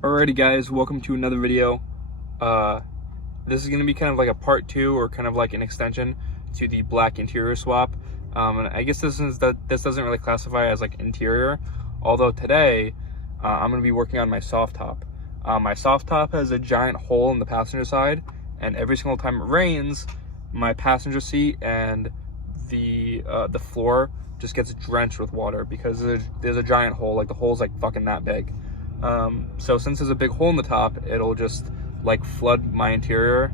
Alrighty guys, welcome to another video. This is going to be kind of like a part 2 or kind of like an extension to the black interior swap. And I guess this doesn't really classify as like interior, although today I'm going to be working on my soft top. My soft top has a giant hole in the passenger side, and every single time it rains, my passenger seat and the floor just gets drenched with water because there's a giant hole. Like the hole's like fucking that big. So since there's a big hole in the top, it'll just like flood my interior,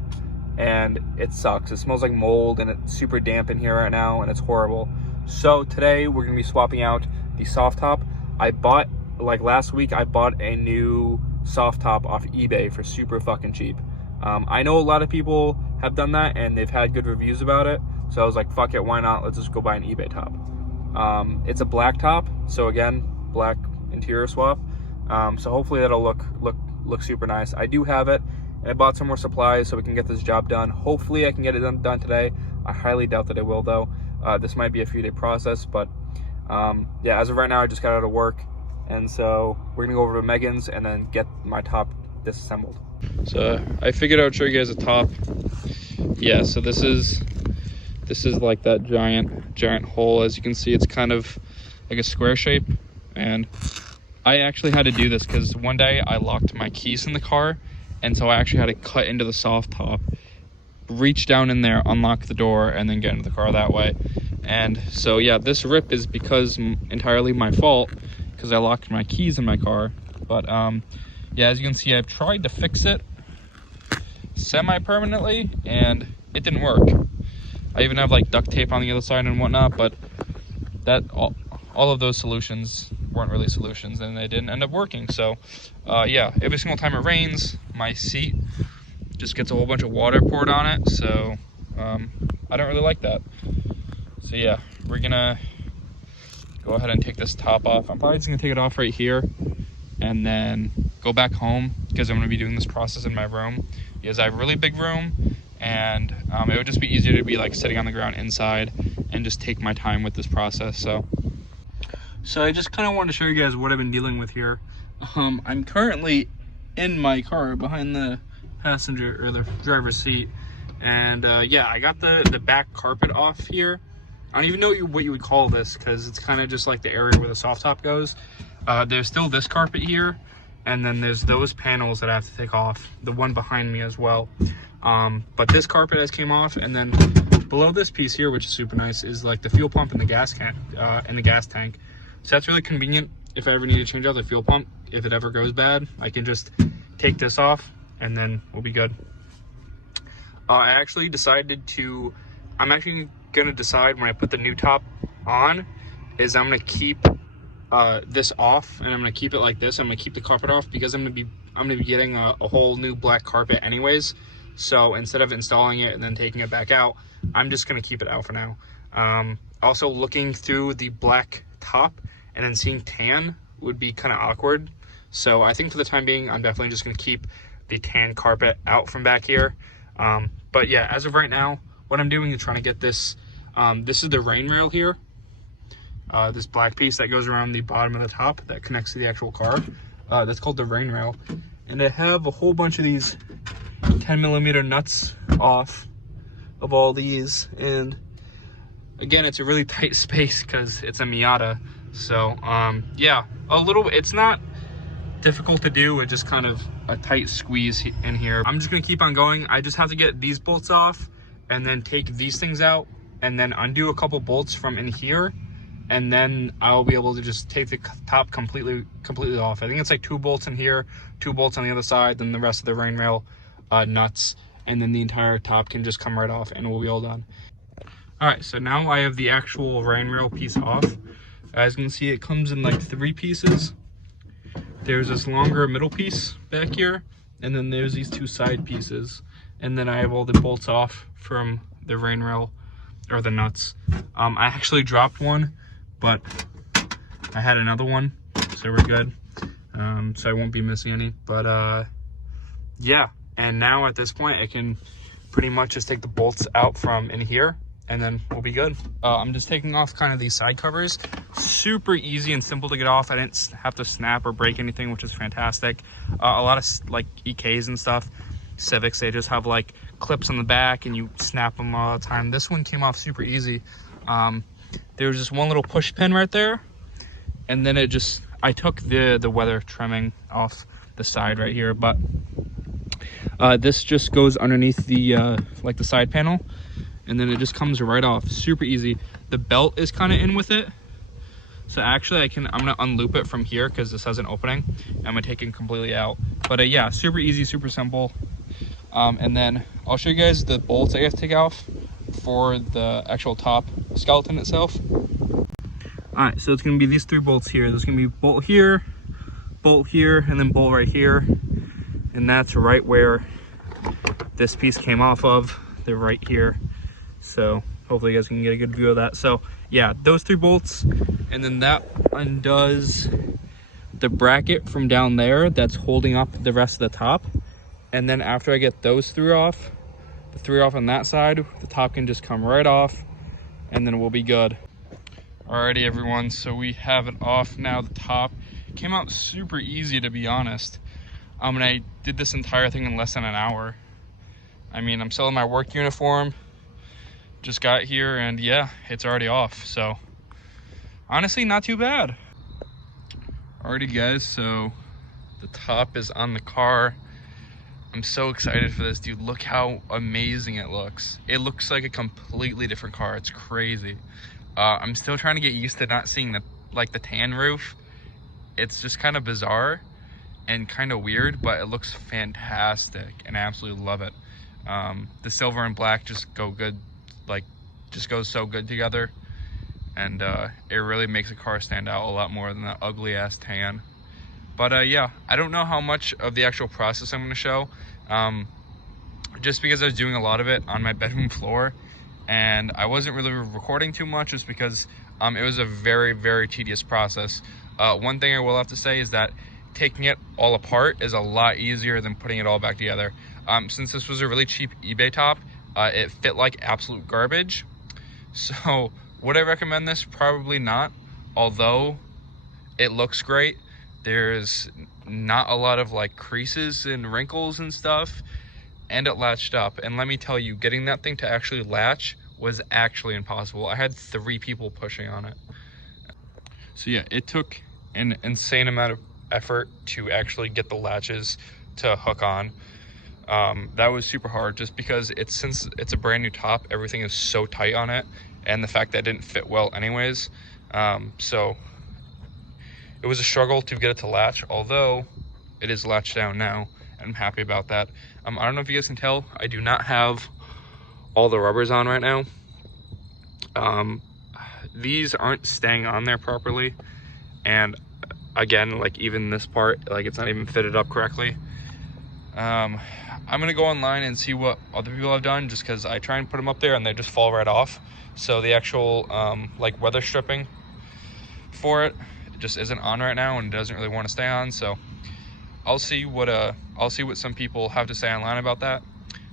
and it sucks. It smells like mold, and it's super damp in here right now, and it's horrible. So today we're gonna be swapping out the soft top. I bought, like last week, I bought a new soft top off eBay for super fucking cheap. I know a lot of people have done that and they've had good reviews about it. So I was like, fuck it, why not? Let's just go buy an eBay top. It's a black top, so again, black interior swap. So hopefully that'll look super nice. I do have it, and I bought some more supplies so we can get this job done. Hopefully I can get it done today. I highly doubt that I will though. This might be a few day process, but yeah, as of right now, I just got out of work, and so we're gonna go over to Megan's and then get my top disassembled. So I figured I would show you guys a top. Yeah, so this is like that giant hole. As you can see, it's kind of like a square shape, and I actually had to do this because one day I locked my keys in the car, and so I actually had to cut into the soft top, reach down in there, unlock the door, and then get into the car that way. And so yeah, this rip is because entirely my fault, because I locked my keys in my car. But yeah, as you can see, I've tried to fix it semi-permanently, and it didn't work. I even have like duct tape on the other side and whatnot, but that all of those solutions weren't really solutions, and they didn't end up working. So yeah, every single time it rains, my seat just gets a whole bunch of water poured on it. So I don't really like that. So yeah, we're gonna go ahead and take this top off. I'm probably just gonna take it off right here and then go back home, because I'm gonna be doing this process in my room, because I have a really big room, and it would just be easier to be like sitting on the ground inside and just take my time with this process. So I just kind of wanted to show you guys what I've been dealing with here. I'm currently in my car behind the passenger or the driver's seat, and yeah, I got the back carpet off here. I don't even know what you would call this, because it's kind of just like the area where the soft top goes. There's still this carpet here, and then there's those panels that I have to take off, the one behind me as well. But this carpet has came off, and then below this piece here, which is super nice, is like the fuel pump and the gas tank. So that's really convenient if I ever need to change out the fuel pump. If it ever goes bad, I can just take this off and then we'll be good. I actually decided to, I'm actually gonna decide when I put the new top on, is I'm gonna keep this off, and I'm gonna keep it like this. I'm gonna keep the carpet off because I'm gonna be getting a whole new black carpet anyways. So instead of installing it and then taking it back out, I'm just gonna keep it out for now. Also, looking through the black top and then seeing tan would be kind of awkward. So I think for the time being, I'm definitely just gonna keep the tan carpet out from back here. But yeah, as of right now, what I'm doing is trying to get this, this is the rain rail here. This black piece that goes around the bottom of the top that connects to the actual car. That's called the rain rail. And I have a whole bunch of these 10mm nuts off of all these. And again, it's a really tight space because it's a Miata. So yeah, it's not difficult to do. It's just kind of a tight squeeze in here. I'm just gonna keep on going. I just have to get these bolts off and then take these things out and then undo a couple bolts from in here, and then I'll be able to just take the top completely off. I think it's like 2 bolts in here, 2 bolts on the other side, then the rest of the rain rail nuts, and then the entire top can just come right off and we'll be all done. All right, so now I have the actual rain rail piece off. As you can see, it comes in like 3 pieces. There's this longer middle piece back here, and then there's these 2 side pieces. And then I have all the bolts off from the rain rail, or the nuts. I actually dropped one, but I had another one, so we're good. So I won't be missing any, but yeah. And now at this point, I can pretty much just take the bolts out from in here and then we'll be good. I'm just taking off kind of these side covers. Super easy and simple to get off. I didn't have to snap or break anything, which is fantastic. A lot of like EKs and stuff, Civics, they just have like clips on the back and you snap them all the time. This one came off super easy. There was just one little push pin right there, and then I took the weather trimming off the side right here, but this just goes underneath the like the side panel, and then it just comes right off. Super easy. The belt is kind of in with it, so actually I'm gonna unloop it from here because this has an opening. I'm gonna take it completely out, but yeah, super easy, super simple. And then I'll show you guys the bolts I have to take off for the actual top skeleton itself. All right, so it's gonna be these 3 bolts here. There's gonna be bolt here, and then bolt right here, and that's right where this piece came off of. They're right here, so hopefully you guys can get a good view of that. So yeah, those 3 bolts, and then that undoes the bracket from down there that's holding up the rest of the top. And then after I get those 3 off, the 3 off on that side, the top can just come right off, and then we'll be good. Alrighty everyone, so we have it off now. The top came out super easy, to be honest. And I did this entire thing in less than an hour. I mean, I'm still in my work uniform, just got here, and yeah, it's already off. So honestly, not too bad. Alrighty guys, so the top is on the car. I'm so excited for this, dude. Look how amazing it looks. It looks like a completely different car. It's crazy. I'm still trying to get used to not seeing the tan roof. It's just kind of bizarre and kind of weird, but it looks fantastic and I absolutely love it. The silver and black just go good, just goes so good together, and it really makes a car stand out a lot more than that ugly ass tan. But yeah, I don't know how much of the actual process I'm going to show, just because I was doing a lot of it on my bedroom floor and I wasn't really recording too much, just because it was a very, very tedious process. One thing I will have to say is that taking it all apart is a lot easier than putting it all back together. Since this was a really cheap eBay top, it fit like absolute garbage. So would I recommend this? Probably not, although it looks great. There's not a lot of like creases and wrinkles and stuff, and it latched up. And let me tell you, getting that thing to actually latch was actually impossible. I had 3 people pushing on it. So yeah, it took an insane amount of effort to actually get the latches to hook on. That was super hard, just because since it's a brand new top, everything is so tight on it, and the fact that it didn't fit well anyways. So it was a struggle to get it to latch, although it is latched down now, and I'm happy about that. I don't know if you guys can tell, I do not have all the rubbers on right now. These aren't staying on there properly, and again, like even this part, like it's not even fitted up correctly. I'm gonna go online and see what other people have done, just because I try and put them up there and they just fall right off. So the actual like weather stripping for it just isn't on right now, and it doesn't really want to stay on. So I'll see what some people have to say online about that.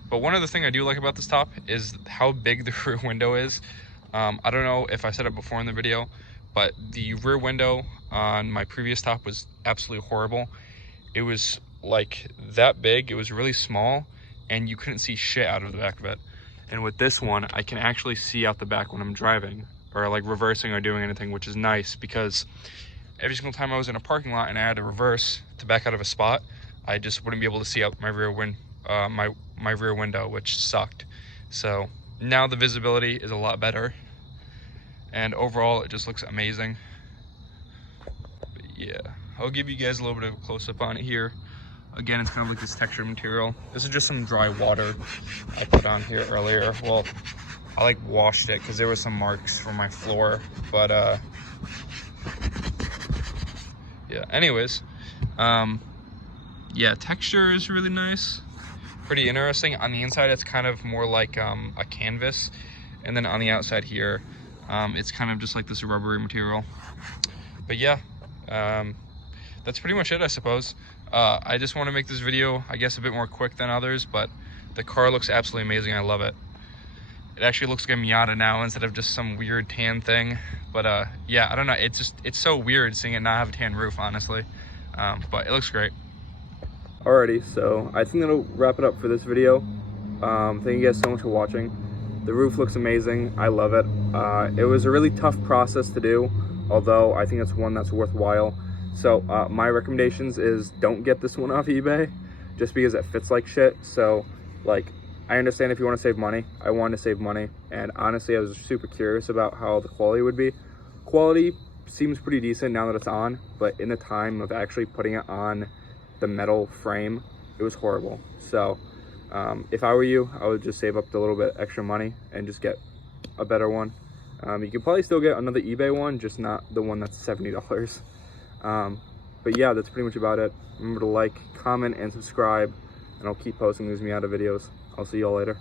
But one other thing I do like about this top is how big the rear window is. I don't know if I said it before in the video, but the rear window on my previous top was absolutely horrible. It was like that big, it was really small, and you couldn't see shit out of the back of it. And with this one, I can actually see out the back when I'm driving, or like reversing or doing anything, which is nice, because every single time I was in a parking lot and I had to reverse to back out of a spot, I just wouldn't be able to see out my rear rear window, which sucked. So now the visibility is a lot better, and overall it just looks amazing. But yeah, I'll give you guys a little bit of a close-up on it here. Again, it's kind of like this textured material. This is just some dry water I put on here earlier. Well, I like washed it because there were some marks from my floor, but yeah, anyways, yeah, texture is really nice, pretty interesting. On the inside, it's kind of more like a canvas, and then on the outside here, it's kind of just like this rubbery material. But yeah, that's pretty much it, I suppose. I just want to make this video, I guess, a bit more quick than others, but the car looks absolutely amazing. I love it. It actually looks like a Miata now instead of just some weird tan thing. But yeah, I don't know. It's so weird seeing it not have a tan roof, honestly. But it looks great. Alrighty, so I think that'll wrap it up for this video. Thank you guys so much for watching. The roof looks amazing. I love it. It was a really tough process to do, although I think it's one that's worthwhile. So my recommendations is don't get this one off eBay, just because it fits like shit. So like, I understand if you want to save money. I wanted to save money, and honestly, I was super curious about how the quality would be. Quality seems pretty decent now that it's on, but in the time of actually putting it on the metal frame, it was horrible. So if I were you, I would just save up a little bit extra money and just get a better one. You can probably still get another eBay one, just not the one that's $70. But yeah, that's pretty much about it. Remember to like, comment, and subscribe, and I'll keep posting these Miata videos. I'll see y'all later.